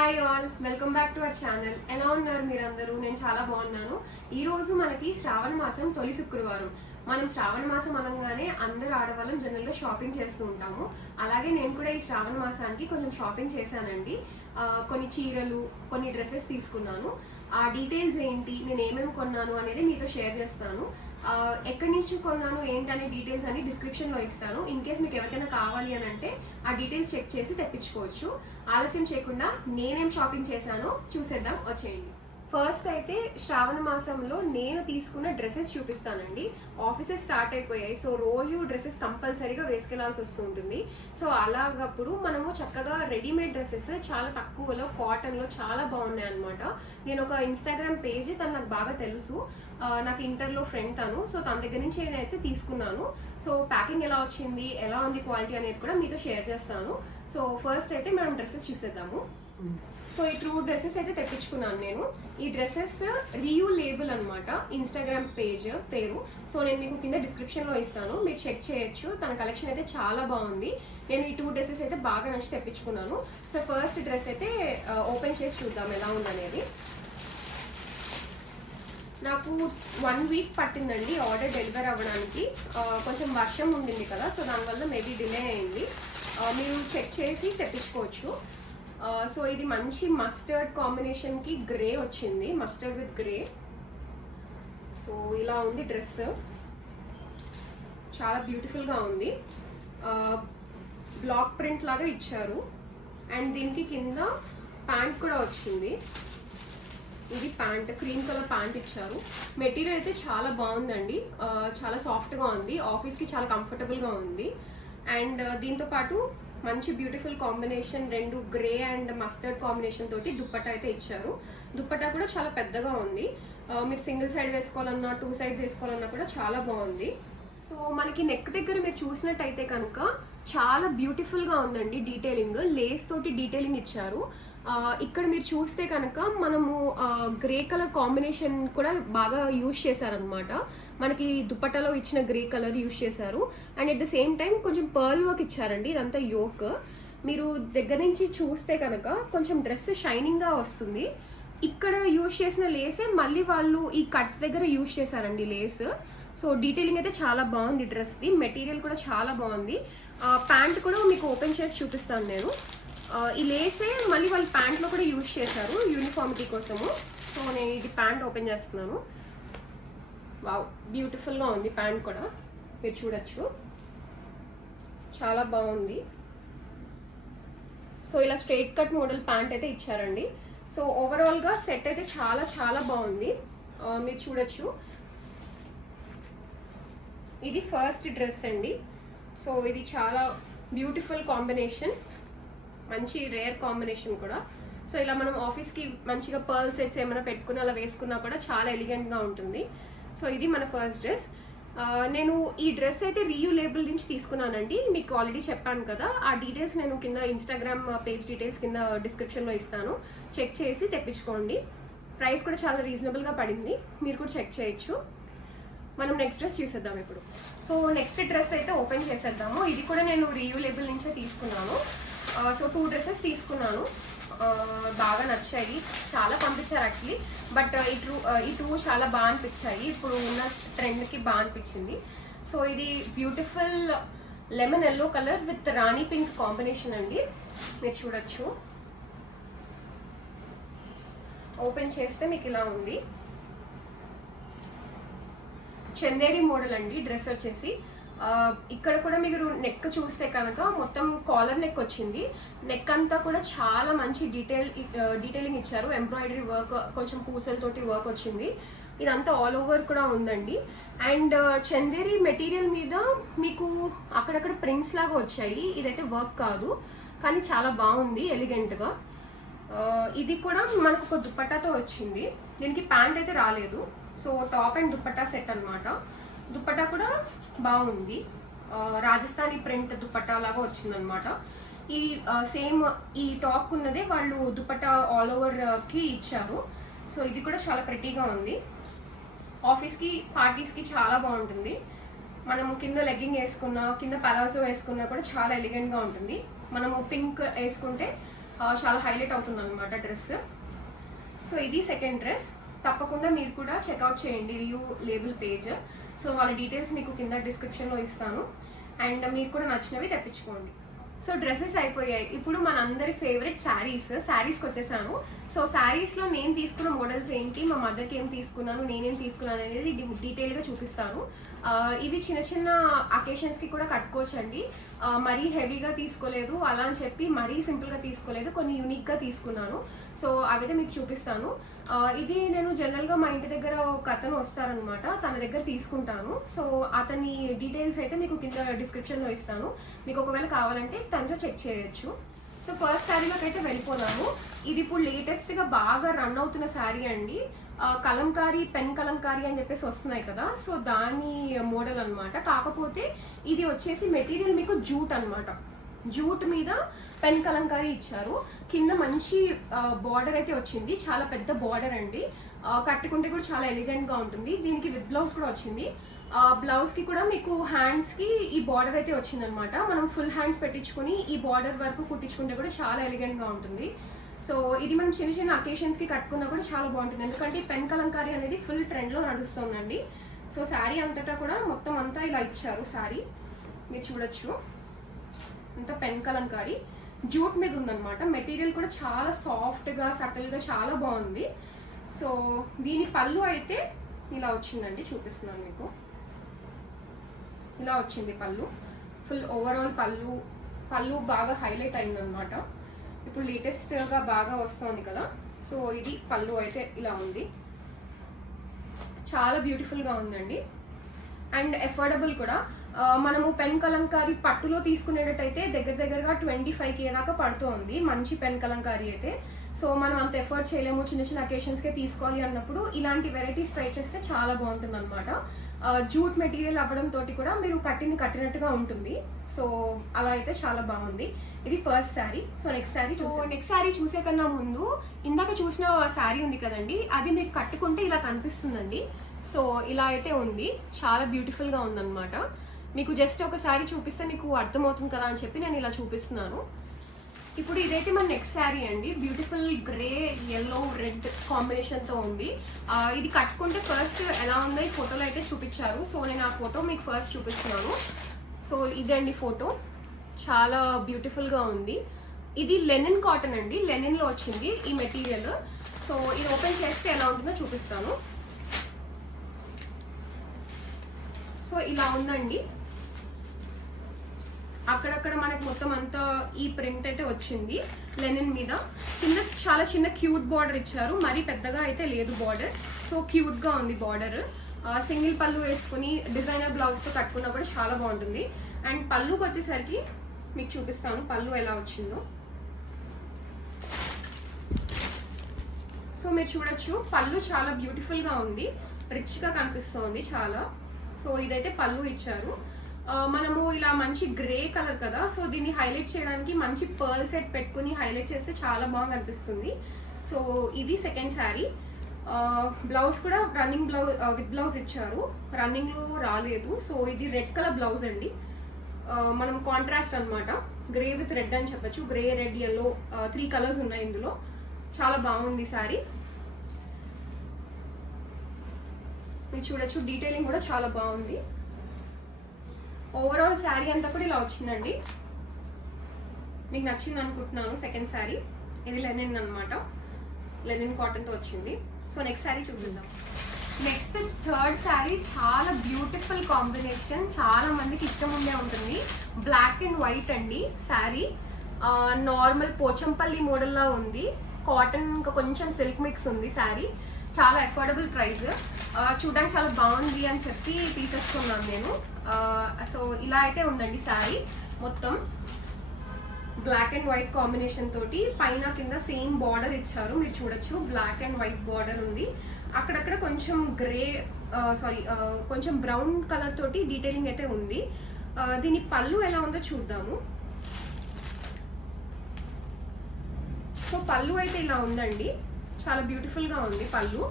Hi all, welcome back to our channel. ఎలా ఉన్నారు మీరందరూ? నేను చాలా బాగున్నాను. ఈ రోజు మనకి శ్రావణ మాసం తొలి శుక్రవారం. మనం శ్రావణ మాసం అనగానే అందరు ఆడవాళ్ళం జనరల్గా షాపింగ్ చేస్తూ ఉంటాము. అలాగే నేను కూడా ఈ శ్రావణ మాసానికి కొంచెం షాపింగ్ చేశానండి. కొన్ని చీరలు, కొన్ని డ్రెస్సెస్ తీసుకున్నాను. ఆ డీటెయిల్స్ ఏంటి, నేను ఏమేమి కొన్నాను అనేది మీతో షేర్ చేస్తాను. ఎక్కడి నుంచి కొన్నాను ఏంటనే డీటెయిల్స్ అని డిస్క్రిప్షన్లో ఇస్తాను. ఇన్ కేస్ మీకు ఎవరికైనా కావాలి అని అంటే ఆ డీటెయిల్స్ చెక్ చేసి తెప్పించుకోవచ్చు. ఆలస్యం చేయకుండా నేనేం షాపింగ్ చేశానో చూసేద్దాం, వచ్చేయండి. ఫస్ట్ అయితే శ్రావణ మాసంలో నేను తీసుకున్న డ్రెస్సెస్ చూపిస్తానండి. ఆఫీసెస్ స్టార్ట్ అయిపోయాయి, సో రోజు డ్రెస్సెస్ కంపల్సరీగా వేసుకెళ్లాల్సి వస్తుంటుంది. సో అలాగప్పుడు మనము చక్కగా రెడీమేడ్ డ్రెస్సెస్ చాలా తక్కువలో కాటన్లో చాలా బాగున్నాయి అనమాట. నేను ఒక ఇన్స్టాగ్రామ్ పేజ్, తను నాకు బాగా తెలుసు, నాకు ఇంటర్లో ఫ్రెండ్ తను. సో తన దగ్గర నుంచి నేనైతే తీసుకున్నాను. సో ప్యాకింగ్ ఎలా వచ్చింది, ఎలా ఉంది క్వాలిటీ అనేది కూడా మీతో షేర్ చేస్తాను. సో ఫస్ట్ అయితే మనం డ్రెస్సెస్ చూసేద్దాము. సో ఈ 2 డ్రెస్సెస్ అయితే తెప్పించుకున్నాను నేను. ఈ డ్రెస్సెస్ రియూ లేబుల్ అనమాట, ఇన్స్టాగ్రామ్ పేజ్ పేరు. సో నేను మీకు కింద డిస్క్రిప్షన్లో ఇస్తాను, మీరు చెక్ చేయొచ్చు. తన కలెక్షన్ అయితే చాలా బాగుంది. నేను ఈ 2 డ్రెస్సెస్ అయితే బాగా నచ్చి తెప్పించుకున్నాను. సో ఫస్ట్ డ్రెస్ అయితే ఓపెన్ చేసి చూద్దాం ఎలా ఉందనేది. నాకు 1 వీక్ పట్టిందండి ఆర్డర్ డెలివర్ అవ్వడానికి. కొంచెం వర్షం ఉండింది కదా, సో దానివల్ల మేబీ డిలే అయింది. మీరు చెక్ చేసి తెప్పించుకోవచ్చు. సో ఇది మంచి మస్టర్డ్ కాంబినేషన్కి గ్రే వచ్చింది, మస్టర్డ్ విత్ గ్రే. సో ఇలా ఉంది డ్రెస్, చాలా బ్యూటిఫుల్గా ఉంది. బ్లాక్ ప్రింట్ లాగా ఇచ్చారు అండ్ దీనికి కింద ప్యాంట్ కూడా వచ్చింది. ఇది ప్యాంట్, క్రీమ్ కలర్ ప్యాంట్ ఇచ్చారు. మెటీరియల్ అయితే చాలా బాగుందండి, చాలా సాఫ్ట్గా ఉంది, ఆఫీస్కి చాలా కంఫర్టబుల్గా ఉంది. అండ్ దీంతో పాటు మంచి beautiful combination, 2 grey and mustard combination తోటి దుప్పట్టా అయితే ఇచ్చారు. దుప్పట్టా కూడా చాలా పెద్దగా ఉంది, మీరు సింగిల్ సైడ్ వేసుకోవాలన్నా 2 సైడ్స్ వేసుకోవాలన్నా కూడా చాలా బాగుంది. సో మనకి నెక్ దగ్గర మీరు చూసినట్టయితే కనుక చాలా బ్యూటిఫుల్గా ఉందండి డీటెయిలింగ్, లేస్ తోటి డీటెయిలింగ్ ఇచ్చారు. ఇక్కడ మీరు చూస్తే కనుక మనము గ్రే కలర్ కాంబినేషన్ కూడా బాగా యూజ్ చేశారనమాట. మనకి దుపట్టాలో ఇచ్చిన గ్రే కలర్ యూజ్ చేశారు. And at the same time కొంచెం పర్ల్ వర్క్ ఇచ్చారండి, ఇదంతా యోక్. మీరు దగ్గర నుంచి చూస్తే కనుక కొంచెం డ్రెస్ షైనింగ్గా వస్తుంది. ఇక్కడ యూజ్ చేసిన లేసే మళ్ళీ వాళ్ళు ఈ కట్స్ దగ్గర యూజ్ చేశారండి లేస్. సో డీటెయిలింగ్ అయితే చాలా బాగుంది డ్రెస్ది, మెటీరియల్ కూడా చాలా బాగుంది. ప్యాంట్ కూడా మీకు ఓపెన్ చేసి చూపిస్తాను నేను. ఈ లేసే మళ్ళీ వాళ్ళు ప్యాంట్లో కూడా యూజ్ చేశారు యూనిఫార్మిటీ కోసము. సో నేను ఇది ప్యాంట్ ఓపెన్ చేస్తున్నాను. వావ్, బ్యూటిఫుల్గా ఉంది ప్యాంట్ కూడా, మీరు చూడొచ్చు, చాలా బాగుంది. సో ఇలా స్ట్రైట్ కట్ మోడల్ ప్యాంట్ అయితే ఇచ్చారండి. సో ఓవరాల్గా సెట్ అయితే చాలా చాలా బాగుంది, మీరు చూడొచ్చు. ఇది ఫస్ట్ డ్రెస్ అండి. సో ఇది చాలా బ్యూటిఫుల్ కాంబినేషన్, మంచి రేర్ కాంబినేషన్ కూడా. సో ఇలా మనం ఆఫీస్కి మంచిగా పర్ల్ సెట్స్ ఏమైనా పెట్టుకుని అలా వేసుకున్నా కూడా చాలా ఎలిగెంట్గా ఉంటుంది. సో ఇది మన ఫస్ట్ డ్రెస్. నేను ఈ డ్రెస్ అయితే రియూ లేబుల్ నుంచి తీసుకున్నానండి, మీకు ఆల్రెడీ చెప్పాను కదా. ఆ డీటెయిల్స్ నేను కింద ఇన్స్టాగ్రామ్ పేజ్ డీటెయిల్స్ కింద డిస్క్రిప్షన్లో ఇస్తాను, చెక్ చేసి తెప్పించుకోండి. ప్రైస్ కూడా చాలా రీజనబుల్గా పడింది, మీరు కూడా చెక్ చేయొచ్చు. మనం నెక్స్ట్ డ్రెస్ చూసేద్దాం ఇప్పుడు. సో నెక్స్ట్ డ్రెస్ అయితే ఓపెన్ చేసేద్దాము. ఇది కూడా నేను రియూ లేబుల్ నుంచే తీసుకున్నాను. సో 2 డ్రెస్సెస్ తీసుకున్నాను, బాగా నచ్చాయి. చాలా పంపించారు యాక్చువల్లీ, బట్ ఈ 2 చాలా బాగా అనిపించాయి, ఇప్పుడు ఉన్న ట్రెండ్కి బాగా అనిపించింది. సో ఇది beautiful lemon yellow colour with Rani pink combination అండి, మీరు చూడొచ్చు. ఓపెన్ చేస్తే మీకు ఇలా ఉంది. చందేరి మోడల్ అండి డ్రెస్ వచ్చేసి. ఇక్కడ కూడా మీరు నెక్ చూస్తే కనుక మొత్తం కాలర్ నెక్ వచ్చింది. నెక్ అంతా కూడా చాలా మంచి డీటెయిలింగ్ ఇచ్చారు, ఎంబ్రాయిడరీ వర్క్, కొంచెం పూసలతోటి వర్క్ వచ్చింది. ఇదంతా ఆల్ ఓవర్ కూడా ఉందండి. అండ్ చందేరి మెటీరియల్ మీద మీకు అక్కడక్కడ ప్రింట్స్ లాగా వచ్చాయి, ఇదైతే వర్క్ కాదు, కానీ చాలా బాగుంది ఎలిగెంట్గా. ఇది కూడా మనకు ఒక దుప్పట్టాతో వచ్చింది, దీనికి ప్యాంట్ అయితే రాలేదు. So top and dupatta set అనమాట. దుప్పట్టా కూడా బాగుంది, రాజస్థానీ ప్రింట్ దుప్పట్టా లాగా వచ్చిందనమాట. ఈ సేమ్ ఈ టాప్ ఉన్నదే వాళ్ళు దుప్పట్టా ఆల్ ఓవర్కి ఇచ్చారు. సో ఇది కూడా చాలా ప్రెట్టీగా ఉంది, ఆఫీస్కి పార్టీస్కి చాలా బాగుంటుంది. మనం కింద లెగ్గింగ్ వేసుకున్నా, కింద పలాజో వేసుకున్నా కూడా చాలా ఎలిగెంట్గా ఉంటుంది. మనము పింక్ వేసుకుంటే చాలా హైలైట్ అవుతుంది అనమాట డ్రెస్. సో ఇది సెకండ్ డ్రెస్. తప్పకుండా మీరు కూడా చెక్అవుట్ చేయండి రియూ లేబుల్ పేజ్. సో వాళ్ళ డీటెయిల్స్ మీకు కింద డిస్క్రిప్షన్లో ఇస్తాను. అండ్ మీకు కూడా నచ్చినవి తెప్పించుకోండి. సో డ్రెస్సెస్ అయిపోయాయి. ఇప్పుడు మన అందరి ఫేవరెట్ శారీస్కి వచ్చేసాను. సో శారీస్లో నేను తీసుకున్న మోడల్స్ ఏంటి, మా మదర్కి ఏం తీసుకున్నాను, నేనేం తీసుకున్నాను అనేది డీటెయిల్గా చూపిస్తాను. ఇవి చిన్న చిన్న అకేషన్స్కి కూడా కట్టుకోవచ్చండి. మరీ హెవీగా తీసుకోలేదు అలా అని చెప్పి మరీ సింపుల్గా తీసుకోలేదు, కొన్ని యూనిక్గా తీసుకున్నాను. సో అవైతే మీకు చూపిస్తాను. ఇది నేను జనరల్గా మా ఇంటి దగ్గర ఒక అతను వస్తారనమాట, తన దగ్గర తీసుకుంటాను. సో అతని డీటెయిల్స్ అయితే మీకు కింద డిస్క్రిప్షన్లో ఇస్తాను. మీకు ఒకవేళ కావాలంటే తనతో చెక్ చేయొచ్చు. సో ఫస్ట్ శారీలోకి అయితే వెళ్ళిపోదాము. ఇది ఇప్పుడు లేటెస్ట్గా బాగా రన్ అవుతున్న శారీ అండి. కలంకారీ, పెన్ కలంకారీ అని చెప్పేసి వస్తున్నాయి కదా, సో దాని మోడల్ అనమాట. కాకపోతే ఇది వచ్చేసి మెటీరియల్ మీకు జూట్ అనమాట. జూట్ మీద పెన్ కలంకారీ ఇచ్చారు. కింద మంచి బార్డర్ అయితే వచ్చింది, చాలా పెద్ద బార్డర్ అండి. కట్టుకుంటే కూడా చాలా ఎలిగెంట్గా ఉంటుంది. దీనికి విత్ బ్లౌజ్ కూడా వచ్చింది. బ్లౌజ్కి కూడా మీకు హ్యాండ్స్కి ఈ బార్డర్ అయితే వచ్చిందనమాట. మనం ఫుల్ హ్యాండ్స్ పెట్టించుకొని ఈ బార్డర్ వరకు కుట్టించుకుంటే కూడా చాలా ఎలిగెంట్గా ఉంటుంది. సో ఇది మనం చిన్న చిన్న అకేషన్స్కి కట్టుకున్నా కూడా చాలా బాగుంటుంది, ఎందుకంటే పెన్ కలంకారీ అనేది ఫుల్ ట్రెండ్లో నడుస్తుందండి. సో శారీ అంతటా కూడా మొత్తం అంతా ఇలా ఇచ్చారు. శారీ మీరు చూడొచ్చు, అంతా పెన్ కలంకారీ జూట్ మీద ఉందన్నమాట. మెటీరియల్ కూడా చాలా సాఫ్ట్గా సటిల్గా చాలా బాగుంది. సో దీని పళ్ళు అయితే ఇలా వచ్చిందండి, చూపిస్తున్నాను మీకు. ఇలా వచ్చింది పళ్ళు, ఫుల్ ఓవరాల్ పళ్ళు బాగా హైలైట్ అయిందనమాట. ఇప్పుడు లేటెస్ట్గా బాగా వస్తుంది కదా, సో ఇది పళ్ళు అయితే ఇలా ఉంది. చాలా బ్యూటిఫుల్గా ఉందండి అండ్ ఎఫోర్డబుల్ కూడా. మనము పెన్ కలంకారీ పట్టులో తీసుకునేటట్టయితే దగ్గరగా 25K దాకా పడుతుంది మంచి పెన్ కలంకారీ అయితే. సో మనం అంత ఎఫర్ట్ చేయలేము, చిన్న చిన్న అకేషన్స్కే తీసుకోవాలి అన్నప్పుడు ఇలాంటి వెరైటీస్ ట్రై చేస్తే చాలా బాగుంటుంది అనమాట. జూట్ మెటీరియల్ అవ్వడంతో కూడా మీరు కట్టినట్టుగా ఉంటుంది. సో అలా అయితే చాలా బాగుంది. ఇది first sari. So next sari చూసే కన్నా ముందు ఇందాక చూసిన శారీ ఉంది కదండి, అది మీకు కట్టుకుంటే ఇలా కనిపిస్తుందండి. సో ఇలా అయితే ఉంది, చాలా బ్యూటిఫుల్గా ఉందన్నమాట. మీకు జస్ట్ ఒకసారి చూపిస్తే మీకు అర్థమవుతుంది కదా అని చెప్పి నేను ఇలా చూపిస్తున్నాను. ఇప్పుడు ఇదైతే మన నెక్స్ట్ శారీ అండి. బ్యూటిఫుల్ గ్రే, ఎల్లో, రెడ్ కాంబినేషన్తో ఉంది. ఇది కట్టుకుంటే ఫస్ట్ ఎలా ఉందో ఈ ఫోటోలో అయితే చూపించారు. సో నేను ఆ ఫోటో మీకు ఫస్ట్ చూపిస్తున్నాను. సో ఇదండి ఫోటో, చాలా బ్యూటిఫుల్గా ఉంది. ఇది లెనిన్ కాటన్ అండి, లెనిన్లో వచ్చింది ఈ మెటీరియల్. సో ఇది ఓపెన్ చేస్తే ఎలా ఉంటుందో చూపిస్తాను. సో ఇలా ఉందండి. అక్కడక్కడ మనకు మొత్తం అంతా ఈ ప్రింట్ అయితే వచ్చింది లెనిన్ మీద. కింద చాలా చిన్న క్యూట్ బార్డర్ ఇచ్చారు, మరీ పెద్దగా అయితే లేదు బార్డర్. సో క్యూట్గా ఉంది బార్డర్. సింగిల్ పళ్ళు వేసుకుని డిజైనర్ బ్లౌజ్తో కట్టుకున్నా కూడా చాలా బాగుంటుంది. అండ్ పళ్ళుకి వచ్చేసరికి మీకు చూపిస్తాను పళ్ళు ఎలా వచ్చిందో. సో మీరు చూడొచ్చు, పళ్ళు చాలా బ్యూటిఫుల్గా ఉంది, రిచ్గా కనిపిస్తుంది చాలా. సో ఇదైతే పళ్ళు ఇచ్చారు. మనము ఇలా మంచి గ్రే కలర్ కదా, సో దీన్ని హైలైట్ చేయడానికి మంచి పర్ల్ సెట్ పెట్టుకుని హైలైట్ చేస్తే చాలా బాగా కనిపిస్తుంది. సో ఇది సెకండ్ శారీ. బ్లౌజ్ కూడా రన్నింగ్ బ్లౌజ్ విత్ బ్లౌజ్ ఇచ్చారు, రన్నింగ్లో రాలేదు. సో ఇది రెడ్ కలర్ బ్లౌజ్ అండి. మనం కాంట్రాస్ట్ అనమాట, గ్రే విత్ రెడ్ అని చెప్పచ్చు. గ్రే, రెడ్, ఎల్లో 3 కలర్స్ ఉన్నాయి ఇందులో. చాలా బాగుంది శారీ. మీరు చూడొచ్చు, డీటెయిలింగ్ కూడా చాలా బాగుంది. ఓవరాల్ శారీ అంతా కూడా ఇలా వచ్చిందండి. మీకు నచ్చింది అనుకుంటున్నాను. సెకండ్ శారీ ఇది లెనిన్ అనమాట, లెనిన్ కాటన్తో వచ్చింది. సో నెక్స్ట్ శారీ చూద్దాం. నెక్స్ట్ థర్డ్ శారీ చాలా బ్యూటిఫుల్ కాంబినేషన్, చాలా మందికి ఇష్టం ఉండే ఉంటుంది. బ్లాక్ అండ్ వైట్ అండి శారీ. నార్మల్ పోచంపల్లి మోడల్లా ఉంది. కాటన్ ఇంకా కొంచెం సిల్క్ మిక్స్ ఉంది శారీ. చాలా అఫోర్డబుల్ ప్రైస్. చూడడానికి చాలా బాగుంది అని చెప్పి తీసేసుకున్నాను నేను. సో ఇలా అయితే ఉందండి శారీ. మొత్తం బ్లాక్ అండ్ వైట్ కాంబినేషన్ తోటి పైన కింద సేమ్ బార్డర్ ఇచ్చారు. మీరు చూడొచ్చు, బ్లాక్ అండ్ వైట్ బార్డర్ ఉంది. అక్కడక్కడ కొంచెం గ్రే కొంచెం బ్రౌన్ కలర్ తోటి డీటెయిలింగ్ అయితే ఉంది. దీని పళ్ళు ఎలా ఉందో చూద్దాము. సో పళ్ళు అయితే ఇలా ఉందండి, చాలా బ్యూటిఫుల్గా ఉంది పళ్ళు.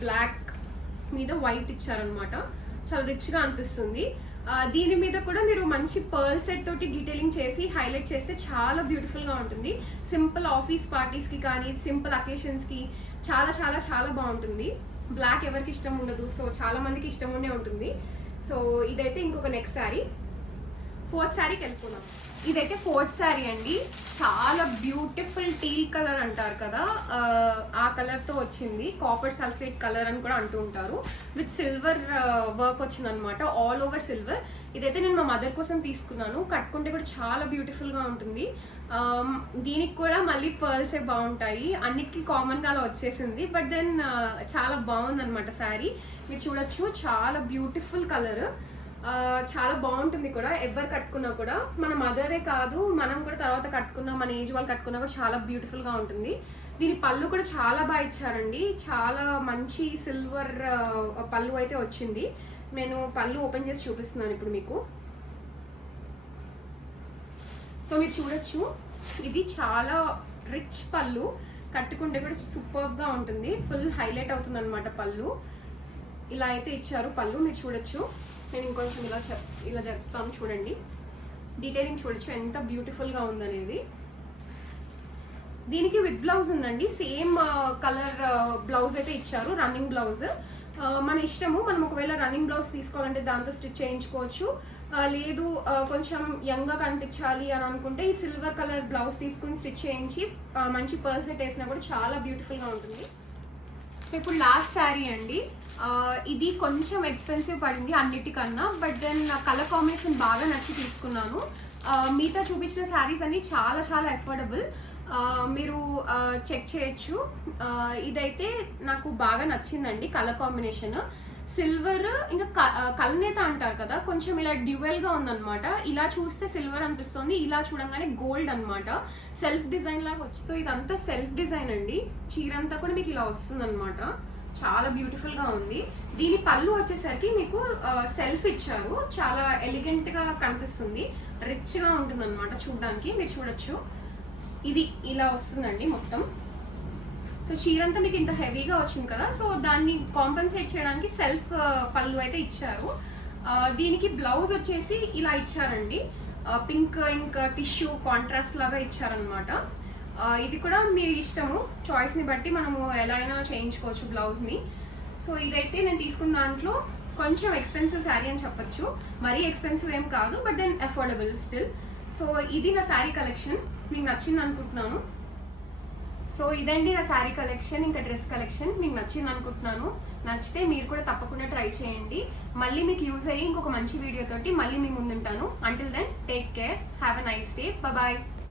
బ్లాక్ మీద వైట్ ఇచ్చారనమాట, చాలా రిచ్గా అనిపిస్తుంది. దీని మీద కూడా మీరు మంచి పర్ల్ సెట్ తోటి డీటెయిలింగ్ చేసి హైలైట్ చేస్తే చాలా బ్యూటిఫుల్గా ఉంటుంది. సింపుల్ ఆఫీస్ పార్టీస్కి కానీ సింపుల్ అకేషన్స్కి చాలా చాలా చాలా బాగుంటుంది. బ్లాక్ ఎవరికి ఇష్టం ఉండదు, సో చాలా మందికి ఇష్టం ఉండే ఉంటుంది. సో ఇదైతే ఇంకొక నెక్స్ట్ శారీ. ఫోర్త్ శారీకి వెళ్ళిపోదాం. ఇదైతే ఫోర్త్ శారీ అండి. చాలా బ్యూటిఫుల్ టీల్ కలర్ అంటారు కదా, ఆ కలర్తో వచ్చింది. కాపర్ సల్ఫేట్ కలర్ అని కూడా అంటూ ఉంటారు. విత్ సిల్వర్ వర్క్ వచ్చింది అనమాట, ఆల్ ఓవర్ సిల్వర్. ఇదైతే నేను మా మదర్ కోసం తీసుకున్నాను. కట్టుకుంటే కూడా చాలా బ్యూటిఫుల్గా ఉంటుంది. దీనికి కూడా మళ్ళీ పర్ల్సే బాగుంటాయి. అన్నిటికీ కామన్గా అలా వచ్చేసింది. బట్ దెన్ చాలా బాగుంది అనమాట శారీ. మీరు చూడొచ్చు, చాలా బ్యూటిఫుల్ కలర్, చాలా బాగుంటుంది కూడా. ఎవరు కట్టుకున్నా కూడా, మన మదరే కాదు మనం కూడా తర్వాత కట్టుకున్నా, మన ఏజ్ వాళ్ళు కట్టుకున్నా కూడా చాలా బ్యూటిఫుల్గా ఉంటుంది. దీని పళ్ళు కూడా చాలా బాగా ఇచ్చారండి. చాలా మంచి సిల్వర్ పళ్ళు అయితే వచ్చింది. నేను పళ్ళు ఓపెన్ చేసి చూపిస్తున్నాను ఇప్పుడు మీకు. సో మీరు చూడొచ్చు, ఇది చాలా రిచ్ పళ్ళు. కట్టుకుంటే కూడా సూపర్గా ఉంటుంది. ఫుల్ హైలైట్ అవుతుంది అనమాట పళ్ళు. ఇలా అయితే ఇచ్చారు పళ్ళు, మీరు చూడొచ్చు. నేను ఇంకొంచెం ఇలా చెప్తాను చూడండి. డీటెయిలింగ్ చూడొచ్చు ఎంత బ్యూటిఫుల్గా ఉందనేది. దీనికి విత్ బ్లౌజ్ ఉందండి. సేమ్ కలర్ బ్లౌజ్ అయితే ఇచ్చారు, రన్నింగ్ బ్లౌజ్. మన ఇష్టము. మనం ఒకవేళ రన్నింగ్ బ్లౌజ్ తీసుకోవాలంటే దాంతో స్టిచ్ చేయించుకోవచ్చు. లేదు కొంచెం యంగ్గా కనిపించాలి అని అనుకుంటే ఈ సిల్వర్ కలర్ బ్లౌజ్ తీసుకుని స్టిచ్ చేయించి మంచి పర్ల్ సెట్ వేసినా కూడా చాలా బ్యూటిఫుల్గా ఉంటుంది. సో ఇప్పుడు లాస్ట్ శారీ అండి. ఇది కొంచెం ఎక్స్పెన్సివ్ పడింది అన్నిటికన్నా, బట్ దెన్ కలర్ కాంబినేషన్ బాగా నచ్చి తీసుకున్నాను. మిగతా చూపించిన శారీస్ అన్ని చాలా చాలా అఫోర్డబుల్. మీరు చెక్ చేయొచ్చు. ఇదైతే నాకు బాగా నచ్చిందండి కలర్ కాంబినేషన్. సిల్వర్ ఇంకా కల్నేత అంటారు కదా, కొంచెం ఇలా డ్యూయల్గా ఉందన్నమాట. ఇలా చూస్తే సిల్వర్ అనిపిస్తుంది, ఇలా చూడంగానే గోల్డ్ అనమాట. సెల్ఫ్ డిజైన్ లాగా వచ్చి, సో ఇదంతా సెల్ఫ్ డిజైన్ అండి. చీరంతా కూడా మీకు ఇలా వస్తుంది అనమాట. చాలా బ్యూటిఫుల్గా ఉంది. దీని పళ్ళు వచ్చేసరికి మీకు సెల్ఫ్ ఇచ్చారు. చాలా ఎలిగెంట్గా కనిపిస్తుంది, రిచ్గా ఉంటుంది అనమాట చూడడానికి. మీరు చూడొచ్చు, ఇది ఇలా వస్తుందండి మొత్తం. సో చీరంతా మీకు ఇంత హెవీగా వచ్చింది కదా, సో దాన్ని కాంపెన్సేట్ చేయడానికి సెల్ఫ్ పళ్ళు అయితే ఇచ్చారు. దీనికి బ్లౌజ్ వచ్చేసి ఇలా ఇచ్చారండి. పింక్ ఇంకా టిష్యూ కాంట్రాస్ట్ లాగా ఇచ్చారనమాట. ఇది కూడా మీ ఇష్టము, చాయిస్ని బట్టి మనము ఎలా అయినా చేయించుకోవచ్చు బ్లౌజ్ని. సో ఇదైతే నేను తీసుకున్న దాంట్లో కొంచెం ఎక్స్పెన్సివ్ శారీ అని చెప్పొచ్చు. మరీ ఎక్స్పెన్సివ్ ఏం కాదు, but then affordable still. So ఇది నా శారీ కలెక్షన్. మీకు నచ్చింది అనుకుంటున్నాను. సో ఇదండి నా శారీ కలెక్షన్, ఇంకా డ్రెస్ కలెక్షన్. మీకు నచ్చింది అనుకుంటున్నాను. నచ్చితే మీరు కూడా తప్పకుండా ట్రై చేయండి. మళ్ళీ మీకు యూజ్ అయ్యి ఇంకొక మంచి వీడియోతోటి మళ్ళీ మీ ముందుంటాను. Until then take care, have a nice day, bye.